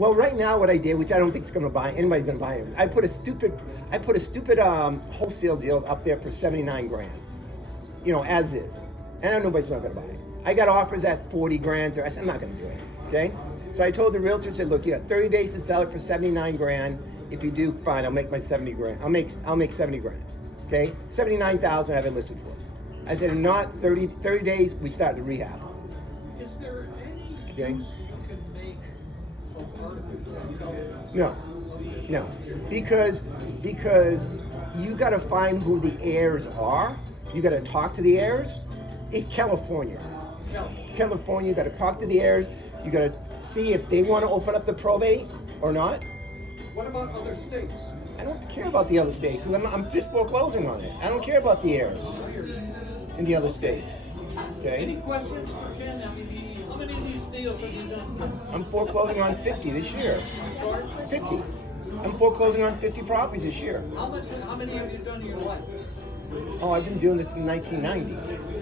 Well, right now what I did, which I don't think is going to buy, anybody's going to buy it. I put a stupid wholesale deal up there for 79 grand. You know, as is, and I know nobody's not going to buy it. I got offers at 40 grand. I said I'm not going to do it. Okay, so I told the realtor, said, look, you got 30 days to sell it for 79 grand. If you do, fine, I'll make my 70 grand. I'll make 70 grand. Okay, 79,000 I have it listed for. I said, in not 30 days, we start the rehab. Is there any Okay. use you can make of artificial intelligence? No, because you got to find who the heirs are. You got to talk to the heirs. In California, you got to talk to the heirs. You got to see if they want to open up the probate or not. What about other states? I don't care about the other states because I'm just foreclosing on it. I don't care about the heirs in the other states. Any Okay, questions for Ken? How many of these deals have you done? I'm foreclosing on 50 this year. Sorry? 50. I'm foreclosing on 50 properties this year. How many have you done in your life? Oh, I've been doing this in the 1990s.